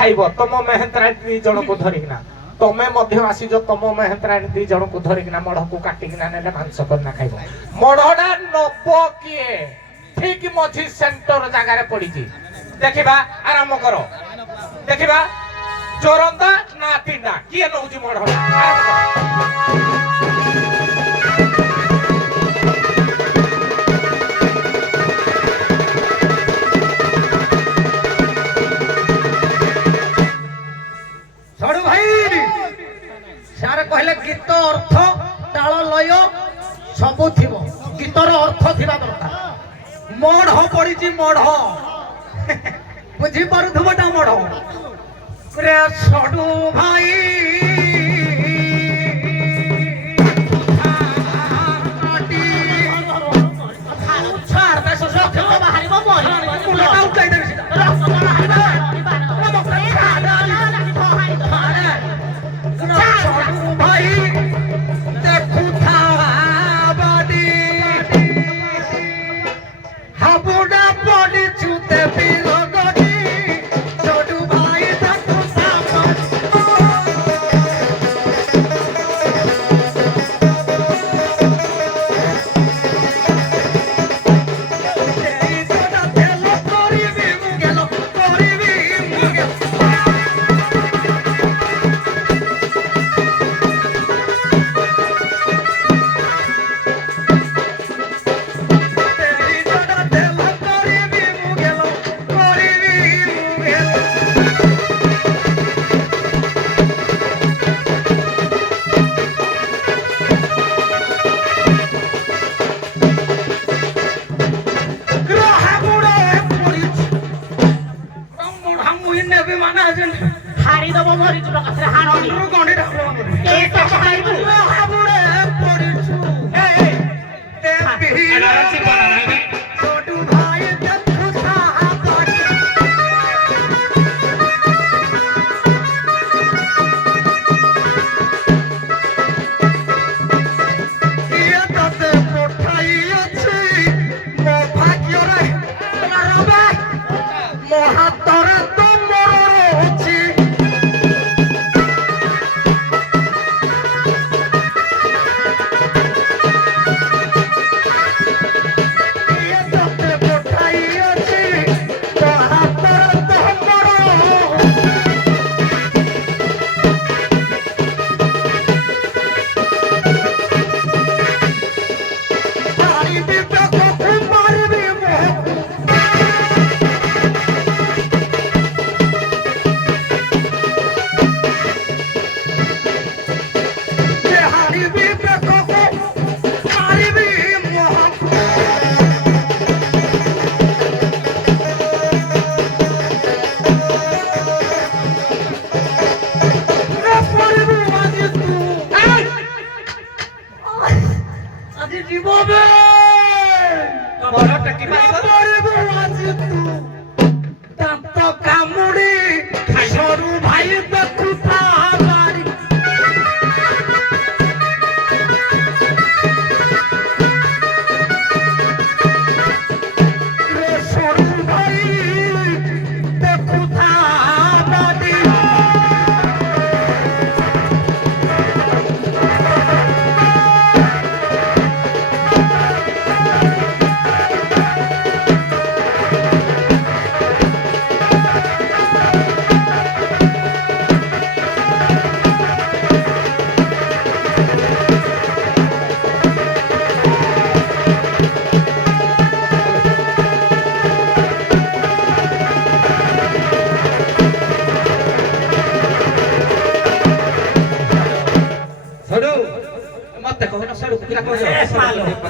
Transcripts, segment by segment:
ଖାଇବ ତମ ମେହେନ୍ତ୍ରାଣୀ 2 ଜଣକୁ ଧରିକିନା ତମେ ମଧ୍ୟ ଆସିଛ ତମ ମେହେନ୍ତ୍ରାଣୀ 2 ଜଣକୁ ଧରିକିନା ମଢକୁ କାଟିକିନା ନେଲେ ମାଂସ କରିନା ଖାଇବ। ମଢଟା ନବ କିଏ? ଠିକ ମଝି ସେଣ୍ଟର ଜାଗାରେ ପଡିଛି। ଦେଖିବା ଆରମ୍ଭ କର। ଦେଖିବା ଚୋରନ୍ଦା ନା ତିଣ୍ଡା କିଏ ନଉଛି ମଢଟା? ସଡୁ ଭାଇ ସାର୍ କହିଲେ ଗୀତ ଅର୍ଥ ତାଳ ଲୟ ସବୁ ଥିବ, ଗୀତର ଅର୍ଥ ଥିବା ଦରକାର। ମଢ ପଡିଛି ମଢ ବୁଝିପାରୁଥିବ ଟା ମଢ ରେ ସଡୁ ଭାଇ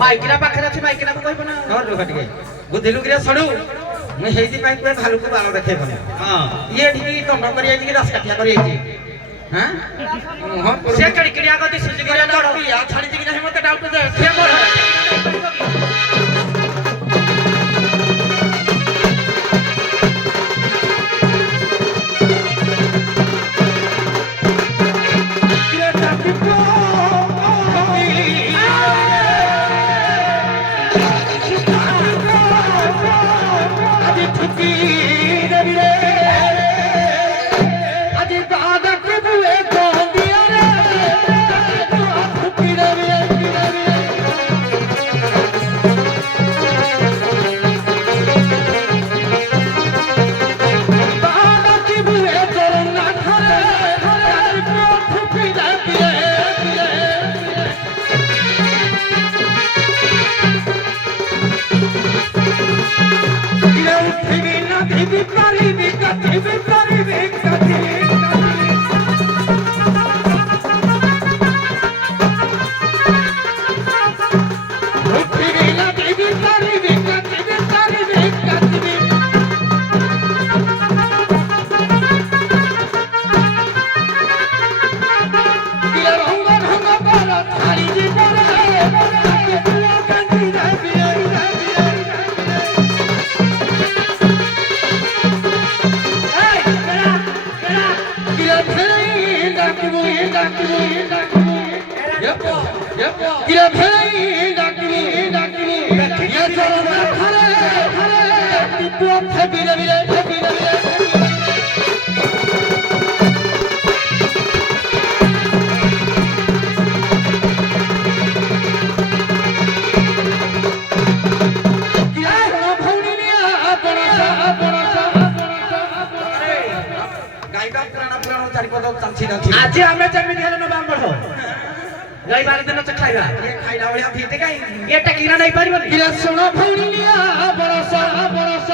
ମାଇକିନା ପାଖରେ ଅଛି, ମାଇକିନା କୁ କହିବ ନା। ହଁ ରୁହ ଟିକେ ବୁଝିଲୁ କିରେ ସଡୁ, ମୁଁ ହେଇଥିପାଇଁ କୁହେ ଭାଲୁକୁ ବାଳ ଦେଖେଇବନି। ହଁ ଇଏ ଏଠିକି ଦଣ୍ଡ କରି ଯାଇଛି କି ଦାସକାଠିଆ କରି ଯାଇଛି। ସେ କିଡ଼ିକିଡ଼ିଆ ଗତି ସୁଯୋଗ ଛାଡ଼ିଛି କି ନାହିଁ ମତେ ଡାଉଟ ଦେ। ସେ ଗାଇବା ପୁରାଣ ପୁରାଣ ଚାରିପଦ ଚାଞ୍ଚି ଚାଞ୍ଚି ଆଜି ଆମେ ଯେମିତି ହେଲେ ନବା ଆମର ଗାଇବାର ଦିନ ତ ଖାଇବା ଇଏ ଖାଇଲା ଭଳିଆ ଭିତେ କାଇଁ ଏଟା କିଣା ନେଇ ପାରିବନି କିରେ ଶୁଣ ଭଉଣିଆ ବରସ ବରସ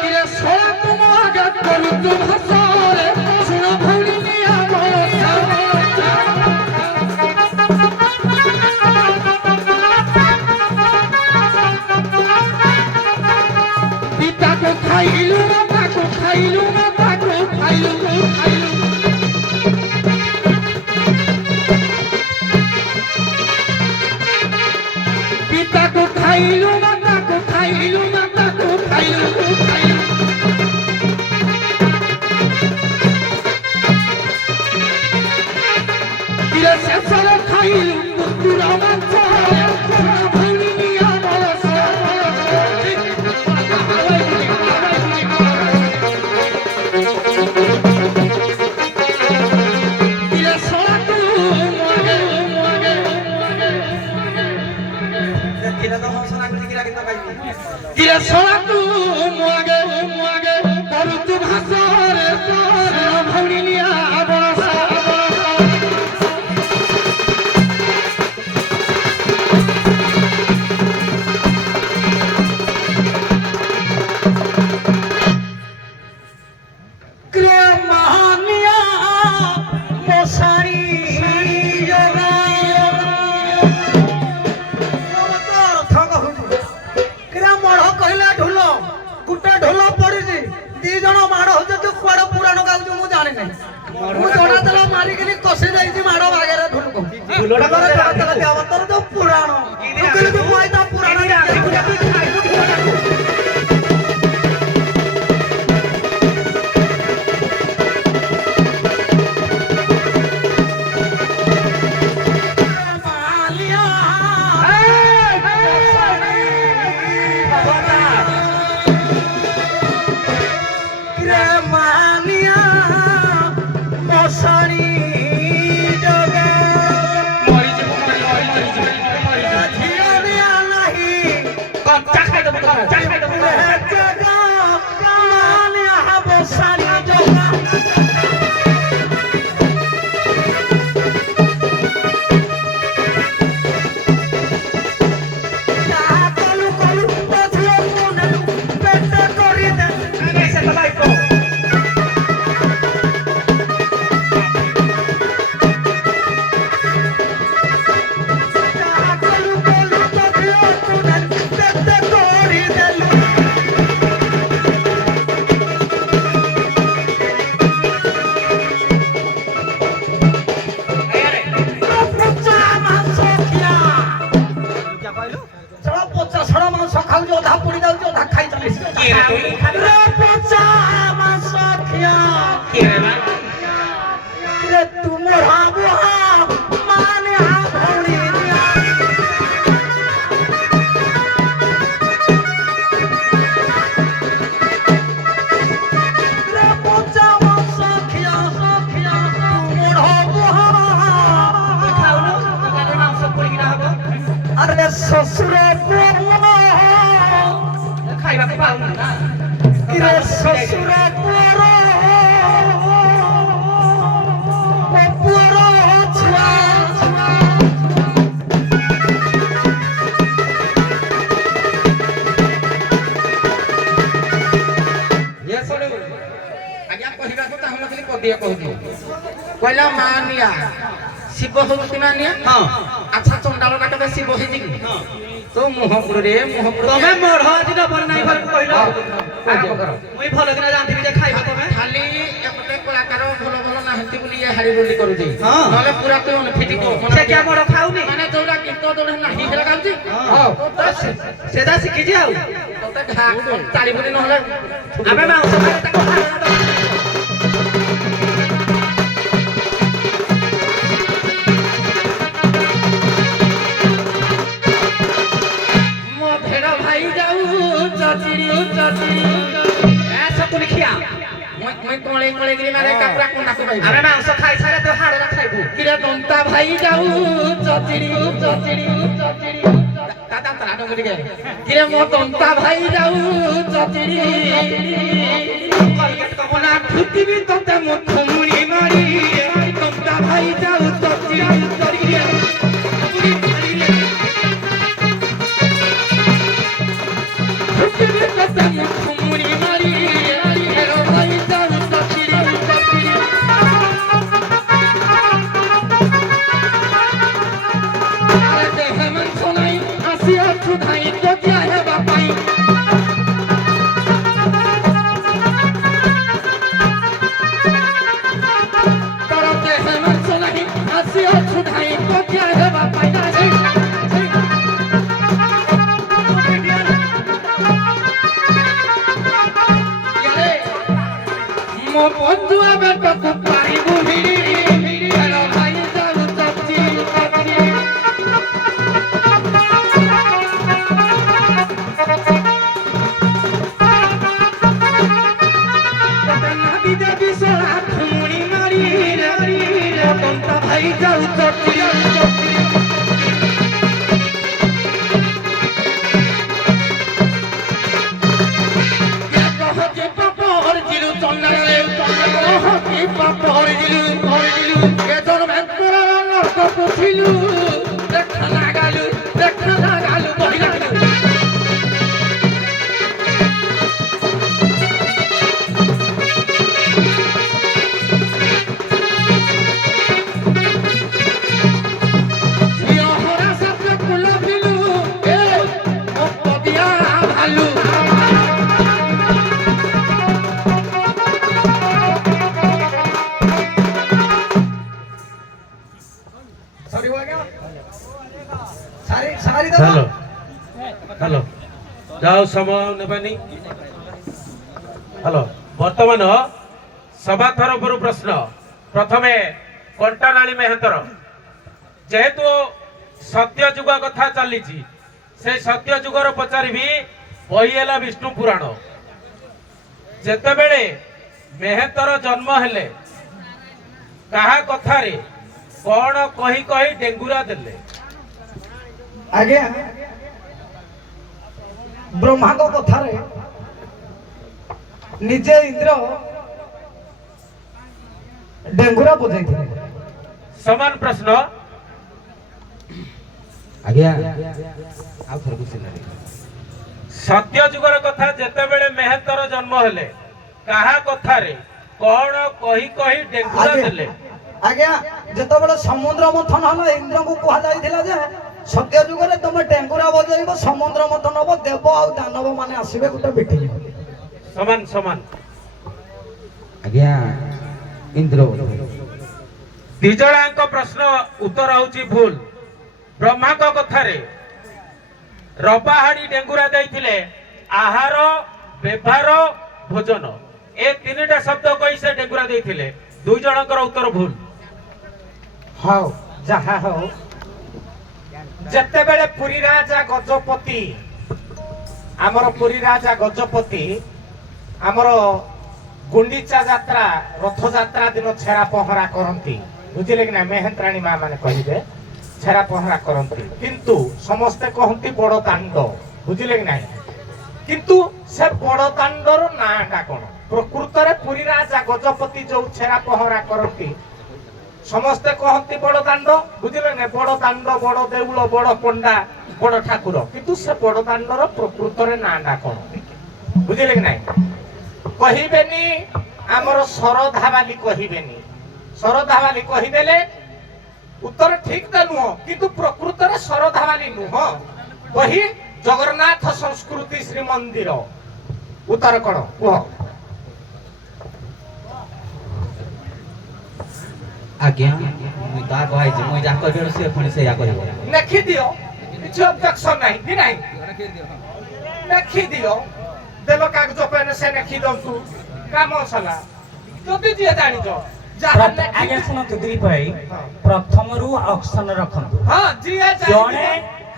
କିରେ ଶୋଳ ତୁମ ଆଗା କରୁ ତୁ ଭାଷରେ ଶୁଣ ଭଉଣିଆ ବରସ ପିତାକୁ ଖାଇଲୁ ମାତାକୁ ଖାଇଲୁ ମାତାକୁ ଖାଇଲୁ ଖାଇଲୁ ପିତାକୁ ଖାଇଲୁ ମାତାକୁ ଖାଇଲୁ ମାତାକୁ ଖାଇଲୁ ଖାଇଲୁ କିରେ ଶେଷରେ ଖାଇଲୁ କୁକୁର ମାଂସ ଭଉଣୀ ନିଆ ବରସ କିରେ ଶଳାକୁ ଦେଖିଲେ ତ ହସ ଲାଗୁଛି କିରା ଗୀତ ଗାଇବି କିରେ ଶଳାକୁ ମୁଁ ଆଗେ କରୁଛୁ ଭାଷରେ ଶୁଣ ଭଉଣୀ ନିଆ ବରସ ଆଜ୍ଞା କହିବାକୁ ଚାହୁଁନଥିଲି ପଦିଏ କହୁଛି କହିଲା ମାନିଆ ଶିବ ହଉଛି ମାନିଆ ହଁ ଆଚ୍ଛା ଚଣ୍ଡାଳ ନାଟକ ଶିବ ହେଇଛି କି ତୋ ମୁହଁପୁରରେ ତମେ ମଢ ଆଜି ଡବଲ ନାଇଁ ଘରକୁ କହିଲ ମୁଇଁ ଭଲ କିନା ଜାଣିଥିବି ଯେ ଖାଇବ ତମେ ଖାଲି ଏପଟେ କଳାକାର ଭଲ ଭଲ ନାହାନ୍ତି ବୋଲି ଇଏ ହାରି ବୋଲି କରୁଛି ନହେଲେ ପୁରା ତୁ ଫିଟିବ ସେ କିଆ ମଢ ଖାଉନି ମାନେ ଯୋଉଟା ଗୀତ ଯୋଉଟା ନାହିଁ ସେଟା ଖାଉଛି ସେଟା ଶିଖିଛି ଆଉ ତତେ ଚାଳି ବୋଲି ନହେଲେ ଆମେ ମାଉସ ଖାଇ ତାକୁ ମାଂସ ଖାଇ ସାରେ ତୁ ହାଡ଼ ଖାଇବୁ କିରେ ଦନ୍ତା ଭାଇ ଯାଉ ଚଚିଡ଼ି କିରେ ମୋ ଦନ୍ତା ଭାଇ ଯାଉ ଚଚିଡ଼ି କନା ଠୁକିବି ତତେ ମୋ ଥୁମୁଣି ମାରି ଦନ୍ତା ଭାଇ ଯାଉ ଚଚିଡ଼ି ଠୁକିବି ତତେ ମୋ ଥୁମୁଣି ମାରି ଭାଇ ଯାଉ ମୋ ବନ୍ଧୁଆ ବେଟକୁ ପାରିବୁ ଭିଡ଼ି ଭାଇ ଯାଉ ଚଚିଡ଼ି ଭାଇ ଯାଉ हेलो हेलो जाओ समय नेबानी हेलो वर्तमान सभा तरफ प्रश्न प्रथमे कंटानाली मेहतर जेहेतु सत्य जुग कथा चली से सत्य जुगर पचारि बहीला विष्णु पुराण जेते बेले मेहतर जन्म हेले कहा कथारे कौन कही कही डेंगुरा देले आज्ञा ब्रह्मा को कथारे निजे इंद्र डेंगुरा बुझाई समान प्रश्न आज्ञा सत्य जुगर कथा जेते बेले मेहतर जन्म हेले कहा कथारे कौन कही कही डेंगुरा देले आज्ञा जेते बेले समुद्र मंथन हला इंद्र को कहा जाइथिला जे सत्य जुगरे तुम टेंगुरा बजाइब समुद्र मंथन हब देव आ दानव माने आसीबे गोटे बेठी समान समान आज्ञा इंद्र दिजड़ांक प्रश्न उत्तर होची भूल ब्रह्मा को कथारे रबाहाड़ी डेंगुरा देइथिले आहार व्यवहार भोजन ए तीनटा शब्द कहि से डेंगुरा देइथिले दुई जनकर उत्तर भूल हाउ जहा हो जेते बेले पुरी राजा गजपति आमर पुरी राजा गजपति आमर गुंडीचा यात्रा रथ यात्रा दिन छेरा पहरा करती बुझिले कि ना मेहंत्राणी माँ माने कहिबे छेरा पहरा करती किंतु समस्ते कहती बड़ दांड बुझिले कि ना किंतु से बड़ दांडर नाटा कोन प्रकृत रे पुरी राजा गजपति जो छेरा पहरा करती समस्ते कहती बड़ दांड बुझिले ना बड़ दांड बड़ देउल बड़ पंडा बड़ ठाकुर किंतु से बड़ दांडर प्रकृत रे नाटा कोन बुझिले कि ना कहिबेनी ଆମର ଶରଧା ବାଲି କହିବେନି। ଶରଧା ବାଲି କହିଦେଲେ ଉତ୍ତର ଠିକ ତ ନୁହଁ, କିନ୍ତୁ ପ୍ରକୃତରେ ଶରଧା ବାଲି ନୁହଁ। ବହି ଜଗନ୍ନାଥ ସଂସ୍କୃତି ଶ୍ରୀମନ୍ଦିର। ଉତ୍ତର କଣ କୁହ? ଆଜ୍ଞା ମୁଁ ତା କହିଛି ମୁଁ ଯାହା କହିବି ସେ ପୁଣି ସେଇଆ କରିବ। ଲେଖିଦିଅ, କିଛି ଅବଜେକ୍ସନ ନାହିଁ କି ନାହିଁ? ଲେଖିଦିଅ, ଦେଲ କାଗଜ ପେନ ସେ ଲେଖି ଦିଅନ୍ତୁ, କାମ ସଲା। ଯଦି ଯିଏ ଜାଣିଛ ଯାହା ଆଜ୍ଞା ଶୁଣନ୍ତୁ ଦିଲ୍ଲୀପ ଭାଇ, ପ୍ରଥମରୁ ଅକ୍ସନ ରଖନ୍ତୁ। ହଁ ଯିଏ ଜଣେ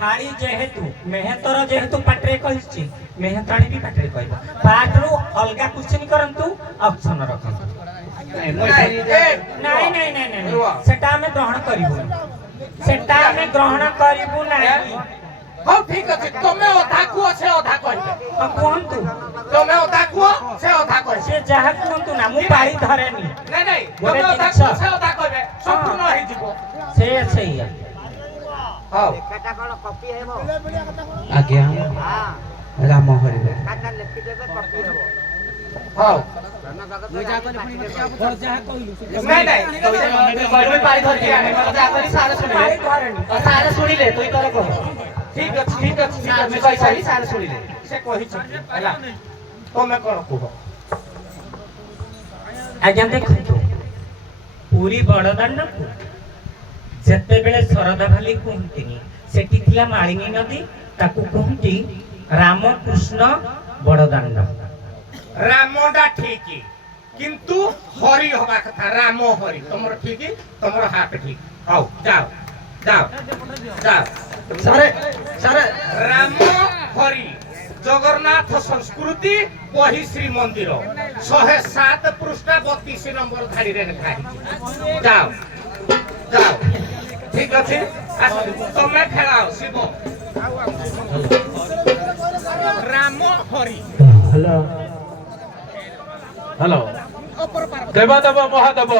ଖାଳି ଯେହେତୁ ମେହେତର ଯେହେତୁ ପାଟିରେ କହିଛି, ମେହେତାଣି ବି ପାଟିରେ କହିବ। ପାଠରୁ ଅଲଗା କ୍ୱେଶ୍ଚିନ୍ କରନ୍ତୁ, ଅକ୍ସନ ରଖନ୍ତୁ। ନାଇଁ ନାଇଁ ନାଇଁ ନାଇଁ, ସେଟା ଆମେ ଗ୍ରହଣ କରିବୁନି, ସେଟା ଆମେ ଗ୍ରହଣ କରିବୁ ନାହିଁ। ହଉ ଠିକ ଅଛି, ତମେ ଅଧା କୁହ ସେ ଅଧା କହିବେ। କୁହନ୍ତୁ, ତମେ ଅଧା କୁହ ସେ ଅଧା କହିବେ। ସେ ଯାହା କୁହନ୍ତୁ ନା, ମୁଁ ପାଳି ଧରେନି। ନାଇଁ ନାଇଁ, ଗୋଟେ ତମେ ଅଧା ଜିନିଷ। କୁହ ସେ ଅଧା କହିବେ, ସମ୍ପୂର୍ଣ୍ଣ ହେଇଯିବ। ସେ ସେଇଆ। ହଉ ଆଜ୍ଞା ରାମ ହରିବେ। ହଉ ନାଇଁ ନାଇଁ, ପାଳି ଧରିକି ଆଣେ, ଯାହା କରି ସାର ଶୁଣିଲେ। ସାର ଶୁଣିଲେ ତୁଇ ତୋର କହ। ଠିକ ଅଛି ଠିକ ଅଛି, ଆମେ କହିସାରି ସାର ଶୁଣିଲେ। ସେ କହିଛନ୍ତି ହେଲା, ତମେ କଣ କୁହ? ଆଜ୍ଞା ଦେଖନ୍ତୁ, ପୁରୀ ବଡ଼ଦାଣ୍ଡକୁ ଯେତେବେଳେ ଶରଧା ବାଲି କୁହନ୍ତିନି, ସେଠି ଥିଲା ମାଳିନୀ ନଦୀ, ତାକୁ କୁହନ୍ତି ରାମକୃଷ୍ଣ ବଡ଼ଦାଣ୍ଡ। ରାମଟା ଠିକ, କିନ୍ତୁ ହରି ହବା କଥା, ରାମ ହରି। ତମର ଠିକ, ତମର ହାତ ଠିକ। ହଉ ଯାଅ ଯାଅ ଯାଅ। ସାରେ ସାରେ ରାମ ହରି ଜଗନ୍ନାଥ ସଂସ୍କୃତି ବହି ଶ୍ରୀମନ୍ଦିର 107 ପୃଷ୍ଠା 32 ନମ୍ବର ଧାଡିରେ ଲେଖା ହେଇଛି। ଯାଅ ଯାଅ, ଠିକ ଅଛି। ତମେ ଖେଳାଅ ଶିବ। ରାମ ହରି। ହ୍ୟାଲୋ ଦେବାଦେବ ମହାଦେବ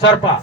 ସର୍ପା